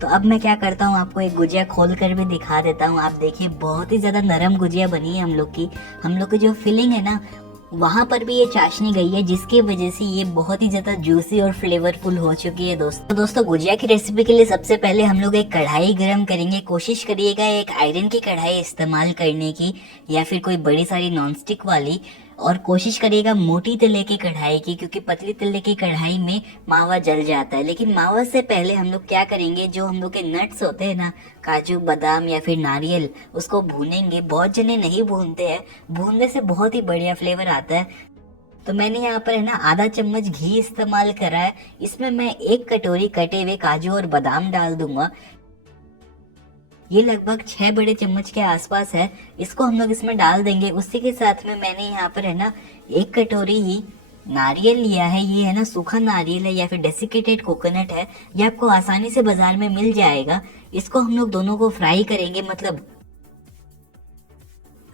तो अब मैं क्या करता हूँ, आपको एक गुजिया खोल कर भी दिखा देता हूँ। आप देखिए बहुत ही ज़्यादा नरम गुजिया बनी है हम लोग की जो फिलिंग है ना, वहाँ पर भी ये चाशनी गई है, जिसकी वजह से ये बहुत ही ज़्यादा जूसी और फ्लेवरफुल हो चुकी है दोस्तों। तो दोस्तों गुजिया की रेसिपी के लिए सबसे पहले हम लोग एक कढ़ाई गरम करेंगे। कोशिश करिएगा एक आयरन की कढ़ाई इस्तेमाल करने की, या फिर कोई बड़ी सारी नॉनस्टिक वाली। और कोशिश करिएगा मोटी तले की कढ़ाई की, क्योंकि पतली तले की कढ़ाई में मावा जल जाता है। लेकिन मावा से पहले हम लोग क्या करेंगे, जो हम लोग के नट्स होते हैं ना, काजू बादाम या फिर नारियल, उसको भूनेंगे। बहुत जने नहीं भूनते हैं, भूनने से बहुत ही बढ़िया फ्लेवर आता है। तो मैंने यहाँ पर है ना आधा चम्मच घी इस्तेमाल करा है। इसमें मैं 1 कटोरी कटे हुए काजू और बादाम डाल दूंगा। ये लगभग 6 बड़े चम्मच के आसपास है। इसको हम लोग इसमें डाल देंगे। उसी के साथ में मैंने यहाँ पर है ना 1 कटोरी ही नारियल लिया है। ये है ना सूखा नारियल है या फिर डेसिकेटेड कोकोनट है। ये आपको आसानी से बाजार में मिल जाएगा। इसको हम लोग दोनों को फ्राई करेंगे, मतलब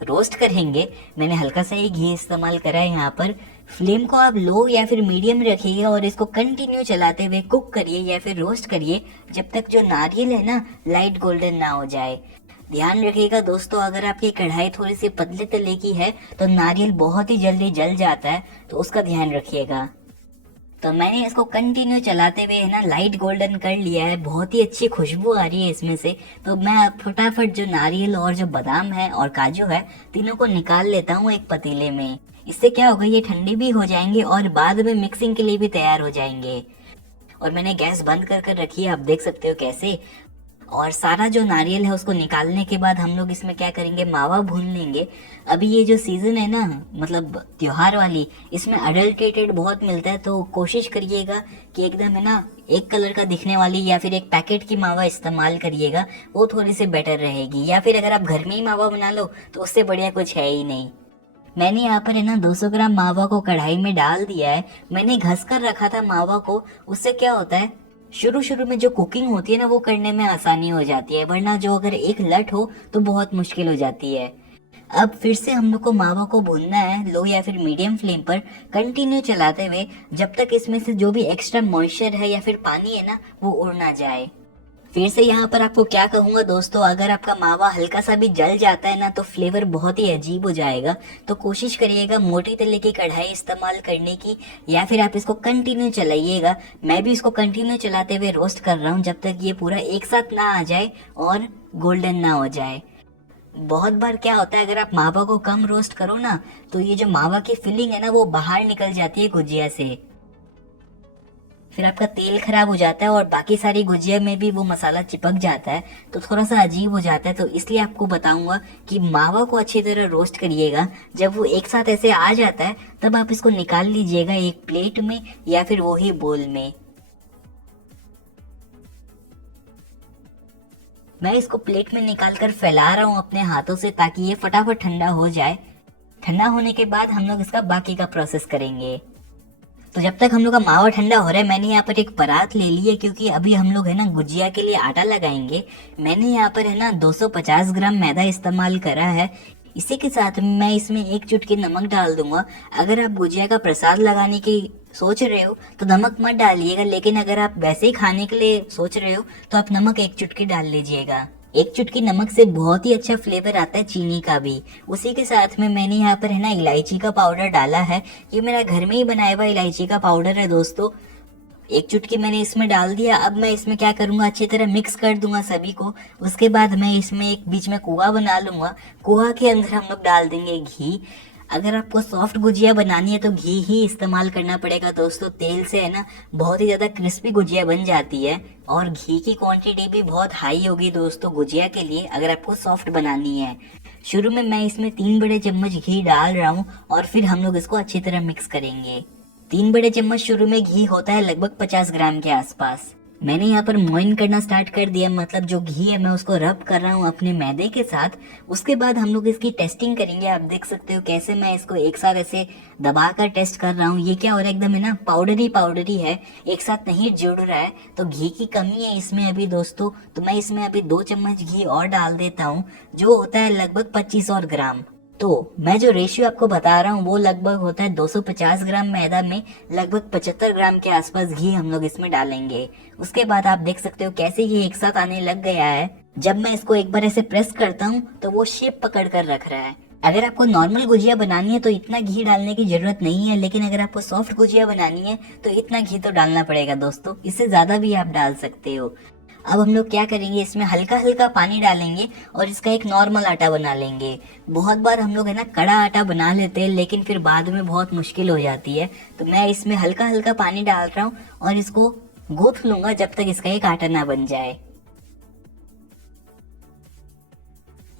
रोस्ट करेंगे। मैंने हल्का सा ही घी इस्तेमाल करा है यहाँ पर। फ्लेम को आप लो या फिर मीडियम रखिए और इसको कंटिन्यू चलाते हुए कुक करिए या फिर रोस्ट करिए, जब तक जो नारियल है ना लाइट गोल्डन ना हो जाए। ध्यान रखिएगा दोस्तों, अगर आपकी कढ़ाई थोड़ी सी पतले तले की है तो नारियल बहुत ही जल्दी जल जाता है, तो उसका ध्यान रखिएगा। तो मैंने इसको कंटिन्यू चलाते हुए है ना लाइट गोल्डन कर लिया है। बहुत ही अच्छी खुशबू आ रही है इसमें से। तो मैं अब फटाफट जो नारियल और जो बादाम है और काजू है, तीनों को निकाल लेता हूँ एक पतीले में। इससे क्या होगा, ये ठंडी भी हो जाएंगे और बाद में मिक्सिंग के लिए भी तैयार हो जाएंगे। और मैंने गैस बंद कर कर रखी है, आप देख सकते हो कैसे। और सारा जो नारियल है उसको निकालने के बाद हम लोग इसमें क्या करेंगे, मावा भून लेंगे। अभी ये जो सीजन है ना, मतलब त्योहार वाली, इसमें अडल्ट्रेटेड बहुत मिलता है। तो कोशिश करिएगा कि एकदम है ना एक कलर का दिखने वाली या फिर एक पैकेट की मावा इस्तेमाल करिएगा, वो थोड़ी सी बेटर रहेगी। या फिर अगर आप घर में ही मावा बना लो तो उससे बढ़िया कुछ है ही नहीं। मैंने यहाँ पर है ना 200 ग्राम मावा को कढ़ाई में डाल दिया है। मैंने घस कर रखा था मावा को। उससे क्या होता है, शुरू शुरू में जो कुकिंग होती है ना वो करने में आसानी हो जाती है, वरना जो अगर एक लट हो तो बहुत मुश्किल हो जाती है। अब फिर से हम लोग को मावा को भूनना है लो या फिर मीडियम फ्लेम पर, कंटिन्यू चलाते हुए, जब तक इसमें से जो भी एक्स्ट्रा मॉइस्चर है या फिर पानी है ना वो उड़ ना जाए। फिर से यहाँ पर आपको क्या कहूँगा दोस्तों, अगर आपका मावा हल्का सा भी जल जाता है ना तो फ्लेवर बहुत ही अजीब हो जाएगा। तो कोशिश करिएगा मोटी तले की कढ़ाई इस्तेमाल करने की, या फिर आप इसको कंटिन्यू चलाइएगा। मैं भी इसको कंटिन्यू चलाते हुए रोस्ट कर रहा हूँ, जब तक ये पूरा एक साथ ना आ जाए और गोल्डन ना हो जाए। बहुत बार क्या होता है, अगर आप मावा को कम रोस्ट करो ना तो ये जो मावा की फिलिंग है ना वो बाहर निकल जाती है गुजिया से। फिर आपका तेल खराब हो जाता है और बाकी सारी गुजिया में भी वो मसाला चिपक जाता है, तो थोड़ा सा अजीब हो जाता है। तो इसलिए आपको बताऊंगा कि मावा को अच्छी तरह रोस्ट करिएगा। जब वो एक साथ ऐसे आ जाता है तब आप इसको निकाल लीजिएगा एक प्लेट में या फिर वही बोल में। मैं इसको प्लेट में निकाल कर फैला रहा हूँ अपने हाथों से, ताकि ये फटाफट ठंडा हो जाए। ठंडा होने के बाद हम लोग इसका बाकी का प्रोसेस करेंगे। तो जब तक हम लोग का मावा ठंडा हो रहा है, मैंने यहाँ पर एक परात ले ली है, क्योंकि अभी हम लोग है ना गुजिया के लिए आटा लगाएंगे। मैंने यहाँ पर है ना 250 ग्राम मैदा इस्तेमाल करा है। इसी के साथ में मैं इसमें 1 चुटकी नमक डाल दूंगा। अगर आप गुजिया का प्रसाद लगाने की सोच रहे हो तो नमक मत डालिएगा, लेकिन अगर आप वैसे ही खाने के लिए सोच रहे हो तो आप नमक 1 चुटकी डाल लीजिएगा। 1 चुटकी नमक से बहुत ही अच्छा फ्लेवर आता है चीनी का भी। उसी के साथ में मैंने यहाँ पर है ना इलायची का पाउडर डाला है। ये मेरा घर में ही बनाया हुआ इलायची का पाउडर है दोस्तों। 1 चुटकी मैंने इसमें डाल दिया। अब मैं इसमें क्या करूँगा, अच्छी तरह मिक्स कर दूंगा सभी को। उसके बाद मैं इसमें एक बीच में कुआ बना लूंगा। कुआ के अंदर हम लोग डाल देंगे घी। अगर आपको सॉफ्ट गुजिया बनानी है तो घी ही इस्तेमाल करना पड़ेगा दोस्तों। तेल से है ना बहुत ही ज़्यादा क्रिस्पी गुजिया बन जाती है, और घी की क्वांटिटी भी बहुत हाई होगी दोस्तों गुजिया के लिए, अगर आपको सॉफ्ट बनानी है। शुरू में मैं इसमें 3 बड़े चम्मच घी डाल रहा हूँ और फिर हम लोग इसको अच्छी तरह मिक्स करेंगे। 3 बड़े चम्मच शुरू में घी होता है लगभग 50 ग्राम के आसपास। मैंने यहाँ पर मोइन करना स्टार्ट कर दिया, मतलब जो घी है मैं उसको रब कर रहा हूँ अपने मैदे के साथ। उसके बाद हम लोग इसकी टेस्टिंग करेंगे। आप देख सकते हो कैसे मैं इसको एक साथ ऐसे दबा कर टेस्ट कर रहा हूँ। ये क्या हो रहा है, एकदम है ना पाउडरी है, एक साथ नहीं जुड़ रहा है। तो घी की कमी है इसमें अभी दोस्तों। तो मैं इसमें अभी 2 चम्मच घी और डाल देता हूँ, जो होता है लगभग 25 और ग्राम। तो मैं जो रेशियो आपको बता रहा हूँ वो लगभग होता है 250 ग्राम मैदा में लगभग 75 ग्राम के आसपास घी हम लोग इसमें डालेंगे। उसके बाद आप देख सकते हो कैसे ये एक साथ आने लग गया है। जब मैं इसको एक बार ऐसे प्रेस करता हूँ तो वो शेप पकड़ कर रख रहा है। अगर आपको नॉर्मल गुजिया बनानी है तो इतना घी डालने की जरूरत नहीं है, लेकिन अगर आपको सॉफ्ट गुजिया बनानी है तो इतना घी तो डालना पड़ेगा दोस्तों, इससे ज्यादा भी आप डाल सकते हो। अब हम लोग क्या करेंगे, इसमें हल्का हल्का पानी डालेंगे और इसका एक नॉर्मल आटा बना लेंगे। बहुत बार हम लोग है ना कड़ा आटा बना लेते हैं, लेकिन फिर बाद में बहुत मुश्किल हो जाती है। तो मैं इसमें हल्का हल्का पानी डाल रहा हूँ और इसको गूंथ लूंगा जब तक इसका एक आटा ना बन जाए।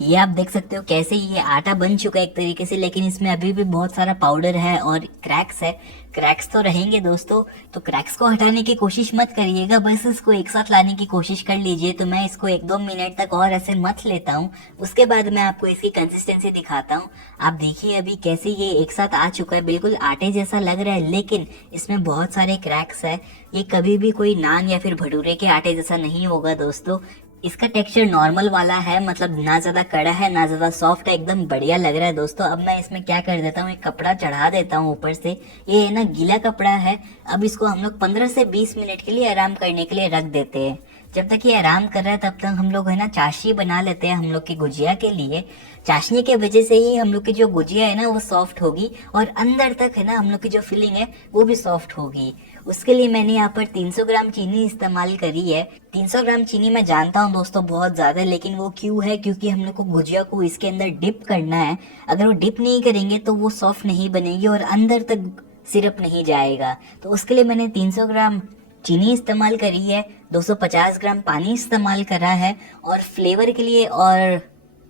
ये आप देख सकते हो कैसे ये आटा बन चुका है एक तरीके से, लेकिन इसमें अभी भी बहुत सारा पाउडर है और क्रैक्स है। क्रैक्स तो रहेंगे दोस्तों, तो क्रैक्स को हटाने की कोशिश मत करिएगा, बस इसको एक साथ लाने की कोशिश कर लीजिए। तो मैं इसको 1-2 मिनट तक और ऐसे मथ लेता हूँ, उसके बाद मैं आपको इसकी कंसिस्टेंसी दिखाता हूँ। आप देखिए अभी कैसे ये एक साथ आ चुका है, बिल्कुल आटे जैसा लग रहा है, लेकिन इसमें बहुत सारे क्रैक्स है। ये कभी भी कोई नान या फिर भटूरे के आटे जैसा नहीं होगा दोस्तों। इसका टेक्सचर नॉर्मल वाला है, मतलब ना ज्यादा कड़ा है ना ज्यादा सॉफ्ट है, एकदम बढ़िया लग रहा है दोस्तों। अब मैं इसमें क्या कर देता हूँ, एक कपड़ा चढ़ा देता हूँ ऊपर से। ये है ना गीला कपड़ा है। अब इसको हम लोग 15 से 20 मिनट के लिए आराम करने के लिए रख देते हैं। जब तक ये आराम कर रहा है तब तक हम लोग है ना चाशनी बना लेते हैं हम लोग की गुजिया के लिए। चाशनी के वजह से ही हम लोग की जो गुजिया है ना वो सॉफ्ट होगी और अंदर तक है ना हम लोग की जो फिलिंग है वो भी सॉफ्ट होगी। उसके लिए मैंने यहाँ पर 300 ग्राम चीनी इस्तेमाल करी है। 300 ग्राम चीनी मैं जानता हूँ दोस्तों बहुत ज्यादा है, लेकिन वो क्यों है, क्योंकि हम लोग को गुजिया को इसके अंदर डिप करना है। अगर वो डिप नहीं करेंगे तो वो सॉफ्ट नहीं बनेगी और अंदर तक सिरप नहीं जाएगा। तो उसके लिए मैंने 300 ग्राम चीनी इस्तेमाल करी है, 250 ग्राम पानी इस्तेमाल करा है और फ्लेवर के लिए और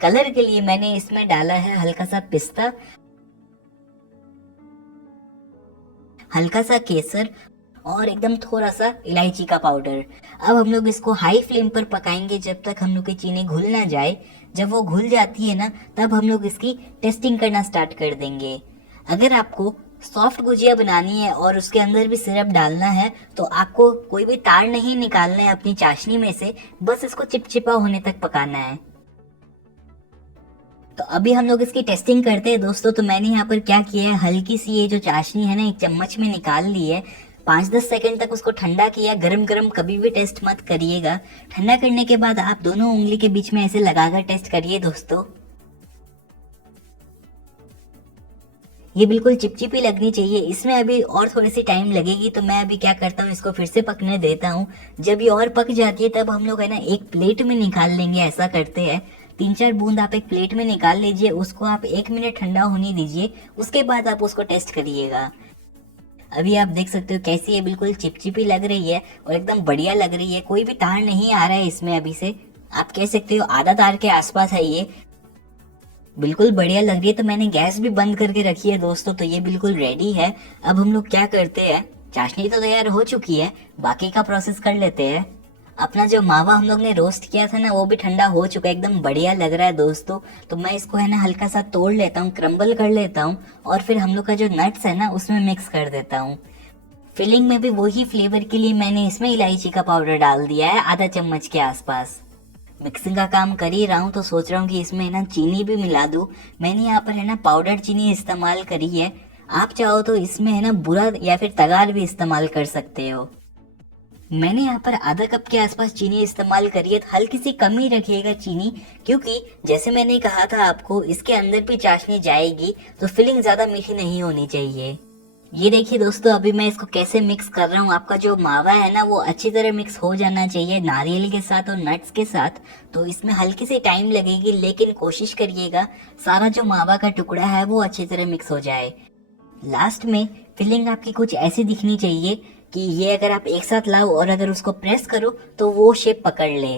कलर के लिए मैंने इसमें डाला है हल्का सा पिस्ता, हल्का सा केसर और एकदम थोड़ा सा इलायची का पाउडर। अब हम लोग इसको हाई फ्लेम पर पकाएंगे जब तक हम लोग की चीनी घुल ना जाए। जब वो घुल जाती है ना तब हम लोग इसकी टेस्टिंग करना स्टार्ट कर देंगे। अगर आपको सॉफ्ट गुजिया बनानी है और उसके अंदर भी सिरप डालना है तो आपको कोई भी तार नहीं निकालना है अपनी चाशनी में से, बस इसको चिपचिपा होने तक पकाना है। तो अभी हम लोग इसकी टेस्टिंग करते हैं दोस्तों। तो मैंने यहाँ पर क्या किया है, हल्की सी ये जो चाशनी है ना एक चम्मच में निकाल ली है। 5-10 सेकंड तक उसको ठंडा किया। गरम गरम कभी भी टेस्ट मत करिएगा। ठंडा करने के बाद आप दोनों उंगली के बीच में ऐसे लगाकर टेस्ट करिए दोस्तों। ये बिल्कुल चिपचिपी लगनी चाहिए। इसमें अभी और थोड़ी सी टाइम लगेगी, तो मैं अभी क्या करता हूँ इसको फिर से पकने देता हूँ। जब ये और पक जाती है तब हम लोग है ना एक प्लेट में निकाल लेंगे। ऐसा करते हैं 3-4 बूंद आप एक प्लेट में निकाल लीजिए, उसको आप 1 मिनट ठंडा होने दीजिए, उसके बाद आप उसको टेस्ट करिएगा। अभी आप देख सकते हो कैसी ये बिल्कुल चिपचिपी लग रही है और एकदम बढ़िया लग रही है। कोई भी तार नहीं आ रहा है इसमें अभी से, आप कह सकते हो आधा तार के आसपास है ये। बिल्कुल बढ़िया लग रही है। तो मैंने गैस भी बंद करके रखी है दोस्तों, तो ये बिल्कुल रेडी है। अब हम लोग क्या करते हैं, चाशनी तो तैयार हो चुकी है, बाकी का प्रोसेस कर लेते हैं। अपना जो मावा हम लोग ने रोस्ट किया था ना वो भी ठंडा हो चुका है, एकदम बढ़िया लग रहा है दोस्तों। तो मैं इसको है ना हल्का सा तोड़ लेता हूँ, क्रम्बल कर लेता हूँ और फिर हम लोग का जो नट्स है ना उसमें मिक्स कर देता हूँ। फिलिंग में भी वही फ्लेवर के लिए मैंने इसमें इलायची का पाउडर डाल दिया है, आधा चम्मच के आसपास। मिक्सिंग का काम कर ही रहा हूँ तो सोच रहा हूँ कि इसमें ना चीनी भी मिला दूँ। मैंने यहाँ पर है ना पाउडर चीनी इस्तेमाल करी है। आप चाहो तो इसमें है ना बुरा या फिर तगार भी इस्तेमाल कर सकते हो। मैंने यहाँ पर आधा कप के आसपास चीनी इस्तेमाल करी है। हल्की सी कमी रखिएगा चीनी, क्योंकि जैसे मैंने कहा था आपको इसके अंदर भी चाशनी जाएगी, तो फिलिंग ज्यादा मीठी नहीं होनी चाहिए। ये देखिए दोस्तों अभी मैं इसको कैसे मिक्स कर रहा हूँ। आपका जो मावा है ना वो अच्छी तरह मिक्स हो जाना चाहिए नारियल के साथ और नट्स के साथ। तो इसमें हल्की सी टाइम लगेगी, लेकिन कोशिश करिएगा सारा जो मावा का टुकड़ा है वो अच्छी तरह मिक्स हो जाए। लास्ट में फिलिंग आपकी कुछ ऐसी दिखनी चाहिए कि ये अगर आप एक साथ लाओ और अगर उसको प्रेस करो तो वो शेप पकड़ ले,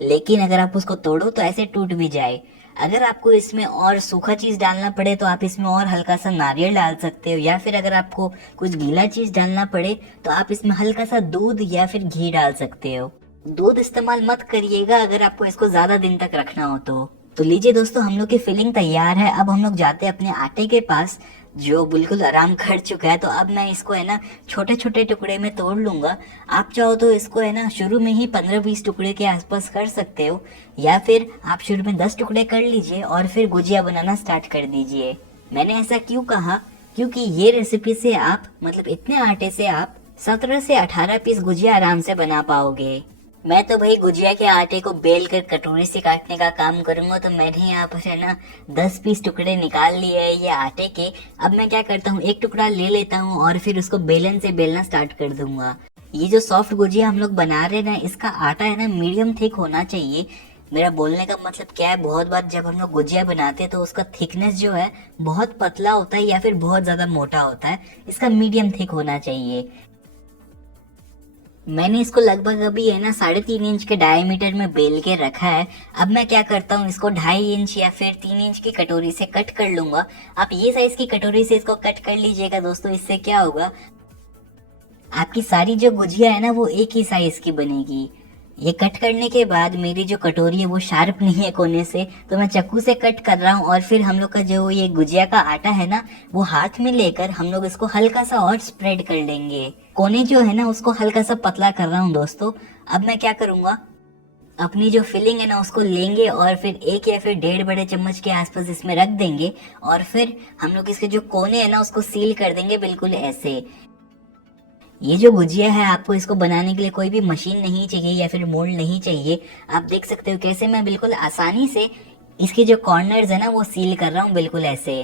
लेकिन अगर आप उसको तोड़ो तो ऐसे टूट भी जाए। अगर आपको इसमें और सूखा चीज डालना पड़े तो आप इसमें और हल्का सा नारियल डाल सकते हो, या फिर अगर आपको कुछ गीला चीज डालना पड़े तो आप इसमें हल्का सा दूध या फिर घी डाल सकते हो। दूध इस्तेमाल मत करिएगा अगर आपको इसको ज्यादा दिन तक रखना हो तो। लीजिए दोस्तों हम लोग की फिलिंग तैयार है। अब हम लोग जाते हैं अपने आटे के पास। जो बिल्कुल आराम कर चुका है। तो अब मैं इसको है ना छोटे छोटे टुकड़े में तोड़ लूँगा। आप चाहो तो इसको है ना शुरू में ही 15-20 टुकड़े के आसपास कर सकते हो, या फिर आप शुरू में 10 टुकड़े कर लीजिए और फिर गुजिया बनाना स्टार्ट कर दीजिए। मैंने ऐसा क्यों कहा, क्योंकि ये रेसिपी से आप मतलब इतने आटे से आप 17 से 18 पीस गुजिया आराम से बना पाओगे। मैं तो भाई गुजिया के आटे को बेल कर कटोरी से काटने का काम करूंगा, तो मैंने यहाँ पर है ना 10 पीस टुकड़े निकाल लिए है ये आटे के। अब मैं क्या करता हूँ, एक टुकड़ा ले लेता हूँ और फिर उसको बेलन से बेलना स्टार्ट कर दूंगा। ये जो सॉफ्ट गुजिया हम लोग बना रहे हैं ना, इसका आटा है ना मीडियम थिक होना चाहिए। मेरा बोलने का मतलब क्या है, बहुत बार जब हम लोग गुजिया बनाते हैं तो उसका थिकनेस जो है बहुत पतला होता है या फिर बहुत ज्यादा मोटा होता है। इसका मीडियम थिक होना चाहिए। मैंने इसको लगभग अभी है ना 3.5 इंच के डायमीटर में बेल के रखा है। अब मैं क्या करता हूँ, इसको 2.5 इंच या फिर 3 इंच की कटोरी से कट कर लूंगा। आप ये साइज की कटोरी से इसको कट कर लीजिएगा दोस्तों। इससे क्या होगा, आपकी सारी जो गुजिया है ना वो एक ही साइज की बनेगी। ये कट करने के बाद मेरी जो कटोरी है वो शार्प नहीं है कोने से, तो मैं चाकू से कट कर रहा हूँ। और फिर हम लोग का जो ये गुजिया का आटा है ना, वो हाथ में लेकर हम लोग इसको हल्का सा और स्प्रेड कर लेंगे। कोने जो है ना उसको हल्का सा पतला कर रहा हूँ दोस्तों। अब मैं क्या करूँगा, अपनी जो फिलिंग है ना उसको लेंगे और फिर 1 या फिर 1.5 बड़े चम्मच के आसपास इसमें रख देंगे। और फिर हम लोग इसके जो कोने है ना उसको सील कर देंगे बिल्कुल ऐसे। ये जो गुजिया है, आपको इसको बनाने के लिए कोई भी मशीन नहीं चाहिए या फिर मोल्ड नहीं चाहिए। आप देख सकते हो कैसे मैं बिल्कुल आसानी से इसके जो कॉर्नर्स है ना वो सील कर रहा हूँ बिल्कुल ऐसे।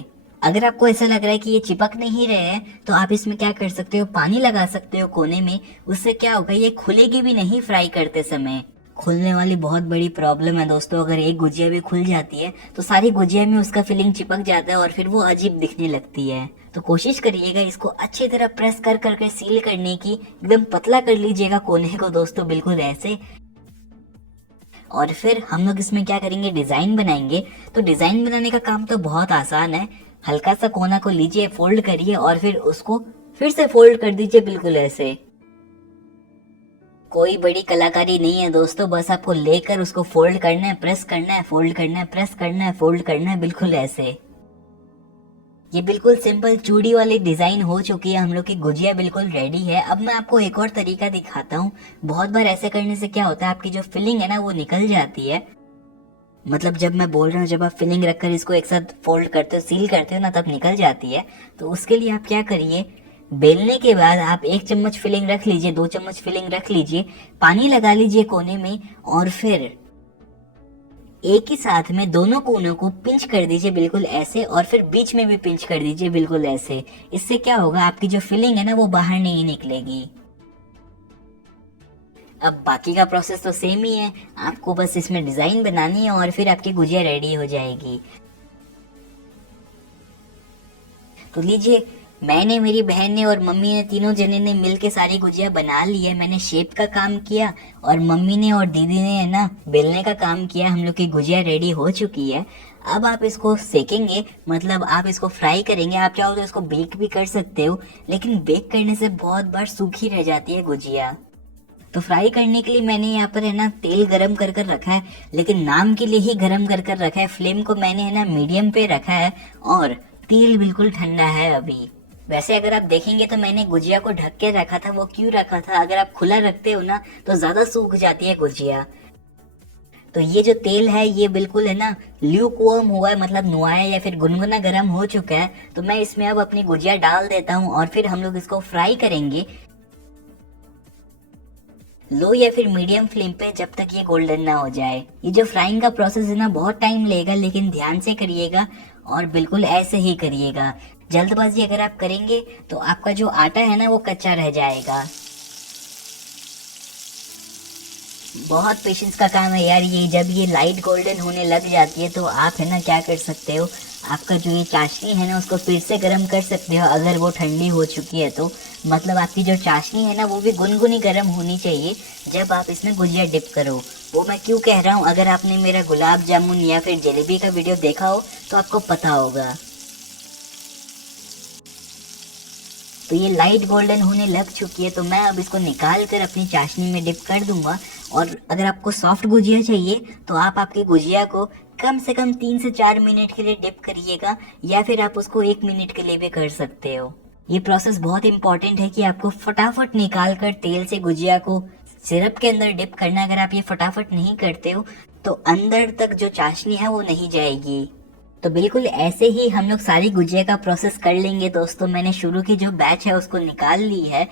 अगर आपको ऐसा लग रहा है कि ये चिपक नहीं रहे हैं, तो आप इसमें क्या कर सकते हो, पानी लगा सकते हो कोने में। उससे क्या होगा, ये खुलेगी भी नहीं फ्राई करते समय। खुलने वाली बहुत बड़ी प्रॉब्लम है दोस्तों। अगर एक गुजिया भी खुल जाती है तो सारी गुजिया में उसका फिलिंग चिपक जाता है और फिर वो अजीब दिखने लगती है। तो कोशिश करिएगा इसको अच्छी तरह प्रेस कर करके सील करने की। एकदम पतला कर लीजिएगा कोने को दोस्तों बिल्कुल ऐसे। और फिर हम लोग इसमें क्या करेंगे, डिजाइन बनाएंगे। तो डिजाइन बनाने का काम तो बहुत आसान है। हल्का सा कोना को लीजिए, फोल्ड करिए और फिर उसको फिर से फोल्ड कर दीजिए बिल्कुल ऐसे। कोई बड़ी कलाकारी नहीं है दोस्तों, बस आपको लेकर उसको फोल्ड करना है, प्रेस करना है, फोल्ड करना है, प्रेस करना है, फोल्ड करना है बिल्कुल ऐसे। ये बिल्कुल सिंपल चूड़ी वाली डिजाइन हो चुकी है। हम लोग की गुजिया बिल्कुल रेडी है। अब मैं आपको एक और तरीका दिखाता हूँ। बहुत बार ऐसे करने से क्या होता है, आपकी जो फिलिंग है ना वो निकल जाती है। मतलब जब मैं बोल रहा हूँ, जब आप फिलिंग रखकर इसको एक साथ फोल्ड करते हो, सील करते हो ना, तब निकल जाती है। तो उसके लिए आप क्या करिए, बेलने के बाद आप 1 चम्मच फिलिंग रख लीजिए, 2 चम्मच फिलिंग रख लीजिए, पानी लगा लीजिए कोने में और फिर एक ही साथ में दोनों कोनों को पिंच कर दीजिए बिल्कुल ऐसे। और फिर बीच में भी पिंच कर दीजिए बिल्कुल ऐसे। इससे क्या होगा, आपकी जो फिलिंग है ना वो बाहर नहीं निकलेगी। अब बाकी का प्रोसेस तो सेम ही है। आपको बस इसमें डिजाइन बनानी है और फिर आपकी गुजिया रेडी हो जाएगी। तो लीजिए, मैंने, मेरी बहन ने और मम्मी ने, तीनों जने ने मिलके सारी गुजिया बना ली है। मैंने शेप का काम किया और मम्मी ने और दीदी ने है ना बेलने का काम किया। हम लोग की गुजिया रेडी हो चुकी है। अब आप इसको सेकेंगे, मतलब आप इसको फ्राई करेंगे। आप चाहो तो इसको बेक भी कर सकते हो, लेकिन बेक करने से बहुत बार सूखी रह जाती है गुजिया। तो फ्राई करने के लिए मैंने यहाँ पर है ना तेल गरम कर कर रखा है, लेकिन नाम के लिए ही गरम कर कर रखा है। फ्लेम को मैंने है ना मीडियम पे रखा है और तेल बिल्कुल ठंडा है अभी। वैसे अगर आप देखेंगे तो मैंने गुजिया को ढक के रखा था। वो क्यों रखा था, अगर आप खुला रखते हो ना तो ज्यादा सूख जाती है गुजिया। तो ये जो तेल है ये बिल्कुल है ना ल्यूक वार्म हुआ है, मतलब नुआया या फिर गुनगुना गर्म हो चुका है। तो मैं इसमें अब अपनी गुजिया डाल देता हूँ और फिर हम लोग इसको फ्राई करेंगे लो या फिर मीडियम फ्लेम पे, जब तक ये गोल्डन ना हो जाए। ये जो फ्राइंग का प्रोसेस है ना बहुत टाइम लेगा, लेकिन ध्यान से करिएगा और बिल्कुल ऐसे ही करिएगा। जल्दबाजी अगर आप करेंगे तो आपका जो आटा है ना वो कच्चा रह जाएगा। बहुत पेशेंस का काम है यार ये। जब ये लाइट गोल्डन होने लग जाती है तो आप है ना क्या कर सकते हो, आपका जो ये चाशनी है ना उसको फिर से गर्म कर सकते हो अगर वो ठंडी हो चुकी है तो। मतलब आपकी जो चाशनी है ना वो भी गुनगुनी गर्म होनी चाहिए जब आप इसमें गुजिया डिप करो। वो मैं क्यों कह रहा हूँ, अगर आपने मेरा गुलाब जामुन या फिर जलेबी का वीडियो देखा हो तो आपको पता होगा। तो ये लाइट गोल्डन होने लग चुकी है, तो मैं अब इसको निकाल कर अपनी चाशनी में डिप कर दूंगा। और अगर आपको सॉफ्ट गुजिया चाहिए तो आप आपकी गुजिया को कम से कम 3 से 4 मिनट के लिए डिप करिएगा, या फिर आप उसको 1 मिनट के लिए भी कर सकते हो। ये प्रोसेस बहुत इंपॉर्टेंट है कि आपको फटाफट निकाल कर तेल से गुजिया को सिरप के अंदर डिप करना। अगर आप ये फटाफट नहीं करते हो तो अंदर तक जो चाशनी है वो नहीं जाएगी। तो बिल्कुल ऐसे ही हम लोग सारी गुजिया का प्रोसेस कर लेंगे दोस्तों। मैंने शुरू की जो बैच है उसको निकाल ली है।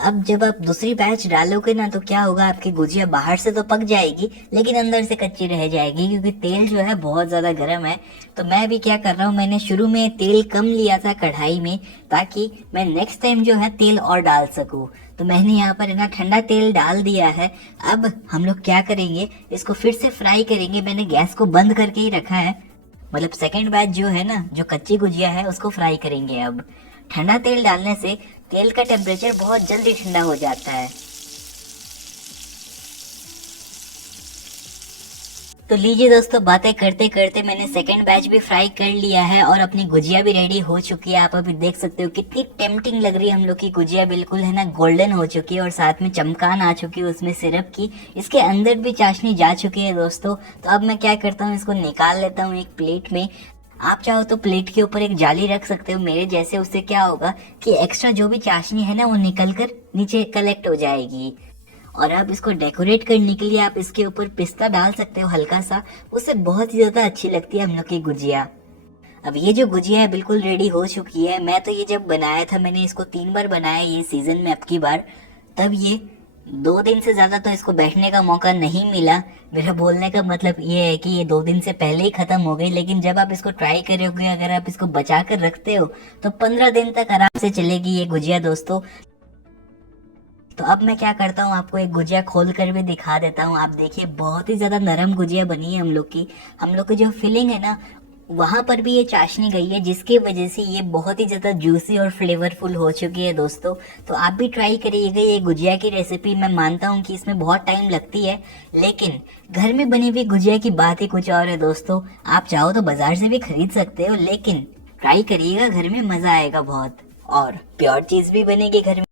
अब जब आप दूसरी बैच डालोगे ना तो क्या होगा, आपकी गुजिया बाहर से तो पक जाएगी लेकिन अंदर से कच्ची रह जाएगी, क्योंकि तेल जो है बहुत ज़्यादा गर्म है। तो मैं भी क्या कर रहा हूँ, मैंने शुरू में तेल कम लिया था कढ़ाई में, ताकि मैं नेक्स्ट टाइम जो है तेल और डाल सकूँ। तो मैंने यहाँ पर है ना ठंडा तेल डाल दिया है। अब हम लोग क्या करेंगे, इसको फिर से फ्राई करेंगे। मैंने गैस को बंद करके ही रखा है, मतलब सेकेंड बैच जो है ना, जो कच्ची गुजिया है उसको फ्राई करेंगे। अब ठंडा तेल डालने से तेल का टेम्परेचर बहुत जल्दी ठंडा हो जाता है। तो लीजिए दोस्तों, बातें करते करते मैंने सेकंड बैच भी फ्राई कर लिया है और अपनी गुजिया भी रेडी हो चुकी है। आप अभी देख सकते हो कितनी टेम्पटिंग लग रही है हम लोग की गुजिया, बिल्कुल है ना गोल्डन हो चुकी है और साथ में चमकान आ चुकी है उसमें सिरप की। इसके अंदर भी चाशनी जा चुकी है दोस्तों। तो अब मैं क्या करता हूँ, इसको निकाल लेता हूँ एक प्लेट में। आप चाहो तो प्लेट के ऊपर एक जाली रख सकते हो मेरे जैसे। उससे क्या होगा कि एक्स्ट्रा जो भी चाशनी है ना वो निकल कर नीचे कलेक्ट हो जाएगी। और अब इसको डेकोरेट करने के लिए आप इसके ऊपर पिस्ता डाल सकते हो हल्का सा, उससे बहुत ही ज़्यादा अच्छी लगती है हम लोग की गुजिया। अब ये जो गुजिया है बिल्कुल रेडी हो चुकी है। मैं तो ये जब बनाया था, मैंने इसको 3 बार बनाया ये सीज़न में अब की बार, तब ये 2 दिन से ज़्यादा तो इसको बैठने का मौका नहीं मिला। मेरा बोलने का मतलब ये है कि ये 2 दिन से पहले ही ख़त्म हो गई, लेकिन जब आप इसको ट्राई करोगे, अगर आप इसको बचा कर रखते हो तो 15 दिन तक आराम से चलेगी ये गुजिया दोस्तों। तो अब मैं क्या करता हूँ, आपको एक गुजिया खोल कर भी दिखा देता हूँ। आप देखिए बहुत ही ज़्यादा नरम गुजिया बनी है हम लोग की। हम लोग की जो फिलिंग है ना वहाँ पर भी ये चाशनी गई है, जिसकी वजह से ये बहुत ही ज़्यादा जूसी और फ्लेवरफुल हो चुकी है दोस्तों। तो आप भी ट्राई करिएगा ये गुजिया की रेसिपी। मैं मानता हूँ कि इसमें बहुत टाइम लगती है, लेकिन घर में बनी हुई गुजिया की बात ही कुछ और है दोस्तों। आप चाहो तो बाजार से भी खरीद सकते हो, लेकिन ट्राई करिएगा, घर में मज़ा आएगा बहुत। और प्योर चीज़ भी बनेगी घर में।